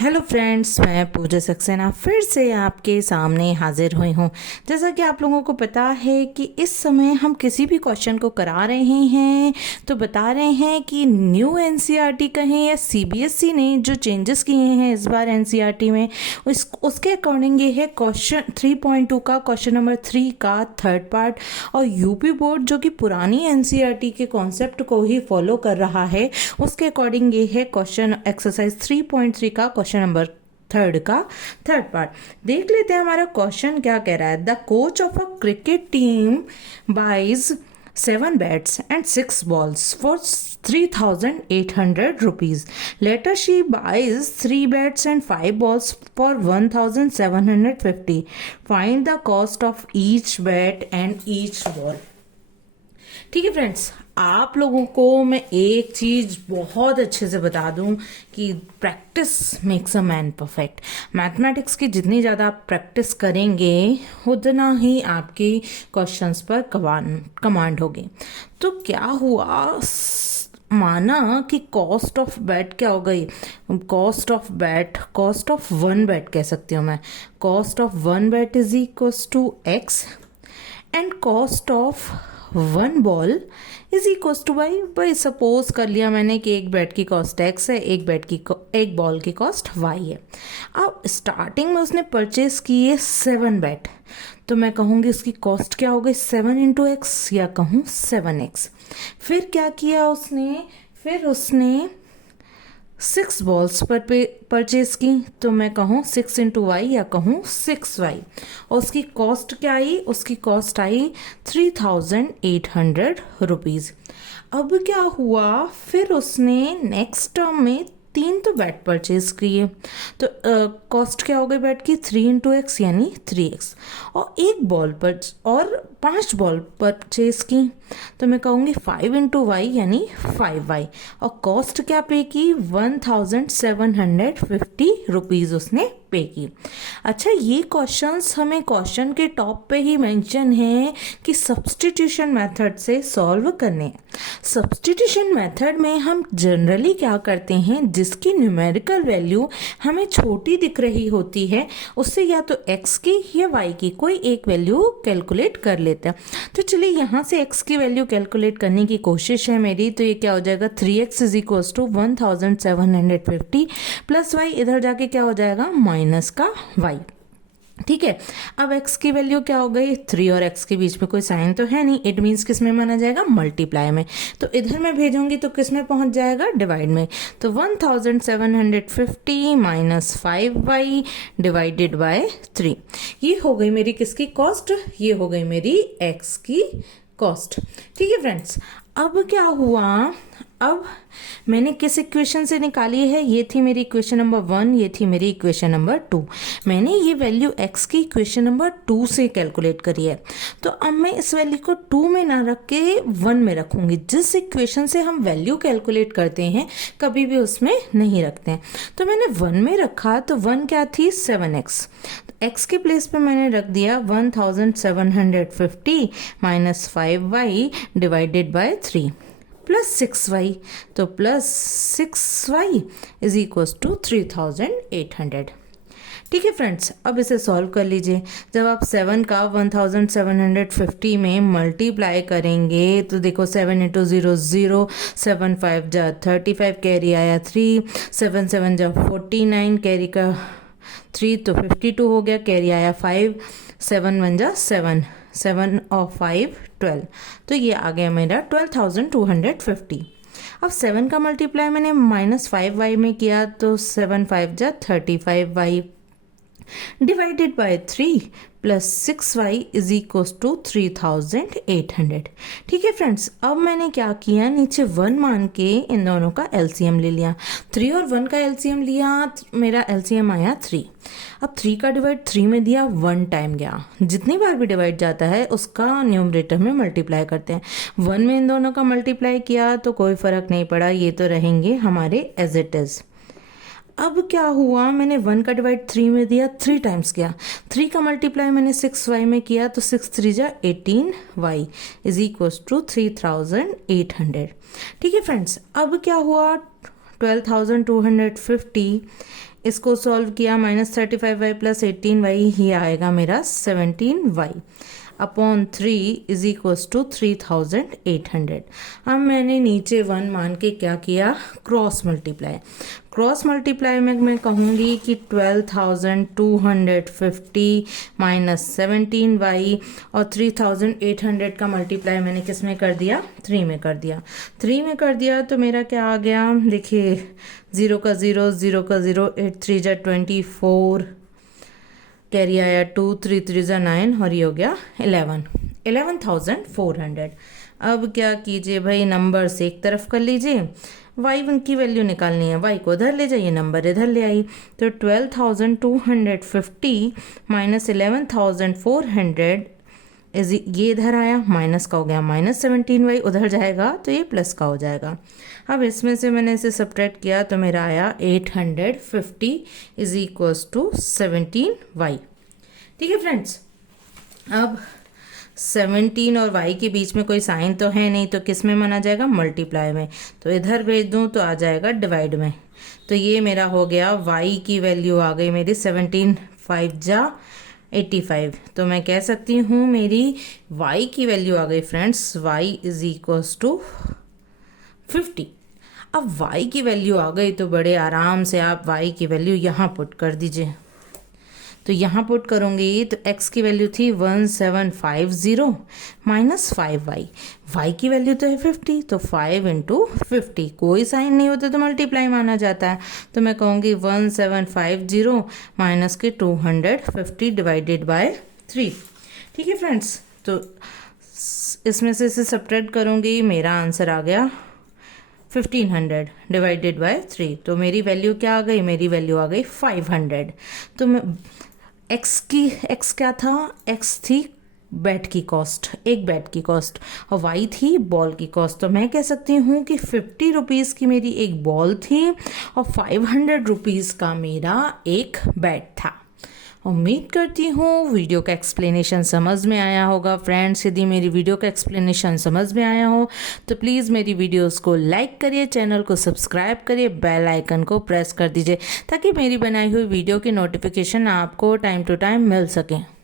Hello friends, मैं पूजा सक्सेना फिर से आपके सामने हाजिर हुई हूँ। जैसा कि आप लोगों को पता है कि इस समय हम किसी भी क्वेश्चन को करा रहे हैं तो बता रहे हैं कि न्यू एनसीईआरटी कहें या सीबीएसई ने जो चेंजेस किए हैं इस बार एनसीईआरटी में उसके अकॉर्डिंग ये है क्वेश्चन 3.2 का क्वेश्चन नंबर 3 का थर्ड पार्ट। और यूपी बोर्ड जो कि पुरानी एनसीईआरटी के कॉन्सेप्ट को ही फॉलो कर रहा है उसके अकॉर्डिंग ये है क्वेश्चन एक्सरसाइज 3.3 का क्वेश्चन नंबर थर्ड का थर्ड पार्ट। देख लेते हैं हमारा क्वेश्चन क्या कह रहा है। The coach of a cricket team buys 7 bats and 6 balls for 3,800 rupees. Later she buys 3 bats and 5 balls for 1,750. Find the cost of each bat and each ball. ठीक है फ्रेंड्स, आप लोगों को मैं एक चीज बहुत अच्छे से बता दूं कि practice makes a man perfect. Mathematics की जितनी ज़्यादा आप प्रैक्टिस करेंगे उतना ही आपकी क्वेश्चंस पर कमांड होगी। तो क्या हुआ, माना कि कॉस्ट ऑफ बैट क्या हो गई, कॉस्ट ऑफ वन बैट कह सकती हूँ मैं। Cost of one bat is equals to X and cost of one ball is equals to Y suppose कर लिया मैंने कि एक बैट की कॉस्ट एक्स है, एक बॉल की कॉस्ट वाई है। अब स्टार्टिंग में उसने परचेज किए 7 बैट, तो मैं कहूँगी इसकी कॉस्ट क्या हो गई 7 इंटू एक्स या कहूँ 7x। फिर क्या किया उसने 6 बॉल्स पर परचेज की, तो मैं कहूँ 6 इंटू वाई या कहूँ 6y। और उसकी कॉस्ट क्या आई, उसकी कॉस्ट आई 3,800 रुपीज़। अब क्या हुआ, फिर उसने नेक्स्ट टर्म में 3 तो बैट परचेज किए, तो कॉस्ट क्या हो गई बैट की 3 इंटू एक्स यानी 3x। और एक बॉल पर और 5 बॉल परचेज की, तो मैं कहूँगी 5 इंटू वाई यानी 5y। और कॉस्ट क्या पे की 1,750 रुपीज़ उसने पे की। अच्छा, ये क्वेश्चंस हमें क्वेश्चन के टॉप पे ही मेंशन है कि सब्स्टिट्यूशन मेथड से सॉल्व करने हैं। सब्स्टिट्यूशन मेथड में हम जनरली क्या करते हैं, जिसकी न्यूमेरिकल वैल्यू हमें छोटी दिख रही होती है उससे या तो x की या y की कोई एक वैल्यू कैलकुलेट कर लेते हैं। तो चलिए यहाँ से x की वैल्यू कैलकुलेट करने की कोशिश है मेरी। तो ये क्या हो जाएगा 3x is equals to 1,750 plus y, इधर जाके क्या हो जाएगा माइनस का y। ठीक है, अब x की वैल्यू क्या हो गई 3 और x के बीच में कोई साइन तो है नहीं, इट मीन्स किस में माना जाएगा मल्टीप्लाई में। तो इधर में भेजूंगी तो किस में पहुंच जाएगा डिवाइड में। तो 1,750 माइनस 5y डिवाइडेड बाय 3, ये हो गई मेरी किसकी कॉस्ट, ये हो गई मेरी x की कॉस्ट। ठीक है फ्रेंड्स, अब क्या हुआ, अब मैंने किस इक्वेशन से निकाली है, ये थी मेरी इक्वेशन नंबर 1, ये थी मेरी इक्वेशन नंबर 2। मैंने ये वैल्यू x की इक्वेशन नंबर 2 से कैलकुलेट करी है। तो अब मैं इस वैल्यू को 2 में ना रख के 1 में रखूंगी। जिस इक्वेशन से हम वैल्यू कैलकुलेट करते हैं कभी भी उसमें नहीं रखते हैं। तो मैंने 1 में रखा, तो 1 क्या थी 7x, x के प्लेस पे मैंने रख दिया 1,750 माइनस 5y डिवाइडेड बाय 3 प्लस 6y, तो plus 6y is equals to 3,800। ठीक है फ्रेंड्स, अब इसे सॉल्व कर लीजिए। जब आप 7 का 1,750 में मल्टीप्लाई करेंगे तो देखो 7 इंटू 0 0, 7 5 जा 35, कैरी आया 3, 7 7 जा 49, कैरी का 3 तो 52 हो गया, कैरी आया 5, 7 1 जा 7, 7 और 5 12, तो ये आ गया मेरा 12,250। अब 7 का मल्टीप्लाई मैंने माइनस 5y में किया, तो 7 5 जा 35y डिवाइडेड बाय 3 प्लस 6y इज इक्वल्स टू 3,800। ठीक है फ्रेंड्स, अब मैंने क्या किया, नीचे 1 मान के इन दोनों का एलसीएम ले लिया। 3 और 1 का एलसीएम लिया, मेरा एलसीएम आया 3। अब 3 का डिवाइड 3 में दिया 1 टाइम गया। जितनी बार भी डिवाइड जाता है उसका न्यूमरेटर में मल्टीप्लाई करते हैं। 1 में इन दोनों का मल्टीप्लाई किया तो कोई फ़र्क नहीं पड़ा, ये तो रहेंगे हमारे एज इट इज़। अब क्या हुआ, मैंने 1 का डिवाइड 3 में दिया, 3 टाइम्स किया। 3 का मल्टीप्लाई मैंने 6y में किया, तो 6 3 जा 18y इज इक्वल्स टू 3,800। ठीक है फ्रेंड्स, अब क्या हुआ, 12,250, इसको सॉल्व किया, -35y + 18y, ये आएगा मेरा 17y upon 3 is equals to 3,800। अब मैंने नीचे 1 मान के क्या किया, क्रॉस मल्टीप्लाई। क्रॉस मल्टीप्लाई में मैं कहूँगी कि 12,250 माइनस 17y और 3,800 का मल्टीप्लाई मैंने किस में कर दिया, 3 में कर दिया। 3 में कर दिया तो मेरा क्या आ गया, देखिए 0 का 0, 0 का 0, 8 3 जा 24, कैरी आया 2, 3 3 जा 9 और ये हो गया 11,400। अब क्या कीजिए भाई, नंबर से एक तरफ कर लीजिए, y की वैल्यू निकालनी है, y को इधर ले जाइए, नंबर इधर ले आई, तो 12,250 माइनस 11,400 इज ये इधर आया, माइनस का हो गया -17y, उधर जाएगा तो ये प्लस का हो जाएगा। अब इसमें से मैंने इसे सब्ट्रैक्ट किया तो मेरा आया 850 इज इक्वल्स टू 17y। ठीक है फ्रेंड्स, अब 17 और y के बीच में कोई साइन तो है नहीं, तो किस में माना जाएगा, मल्टीप्लाई में, तो इधर भेज दूँ तो आ जाएगा डिवाइड में। तो ये मेरा हो गया, y की वैल्यू आ गई मेरी 17, 5 जा 85, तो मैं कह सकती हूँ मेरी y की वैल्यू आ गई friends, y is equals to 50। अब y की वैल्यू आ गई तो बड़े आराम से आप y की वैल्यू यहाँ पुट कर दीजिए। तो यहाँ पुट करूँगी तो x की वैल्यू थी 1750 माइनस 5y, y की वैल्यू तो है 50, तो 5 इंटू 50, कोई साइन नहीं होता तो मल्टीप्लाई माना जाता है, तो मैं कहूँगी 1750 माइनस के 250 डिवाइडेड बाय 3। ठीक है फ्रेंड्स, तो इसमें से इसे सब्ट्रैक्ट करूँगी, मेरा आंसर आ गया 1500 डिवाइडेड बाय 3, तो मेरी वैल्यू क्या आ गई, मेरी वैल्यू आ गई 500। तो मैं x क्या था, x थी बैट की कॉस्ट, एक बैट की कॉस्ट, और y थी बॉल की कॉस्ट, तो मैं कह सकती हूँ कि 50 रुपीज़ की मेरी एक बॉल थी और 500 रुपीज़ का मेरा एक बैट था। उम्मीद करती हूँ वीडियो का एक्सप्लेनेशन समझ में आया होगा फ्रेंड्स। यदि मेरी वीडियो का एक्सप्लेनेशन समझ में आया हो तो प्लीज़ मेरी वीडियोस को लाइक करिए, चैनल को सब्सक्राइब करिए, बेल आइकन को प्रेस कर दीजिए ताकि मेरी बनाई हुई वीडियो की नोटिफिकेशन आपको टाइम टू टाइम मिल सके।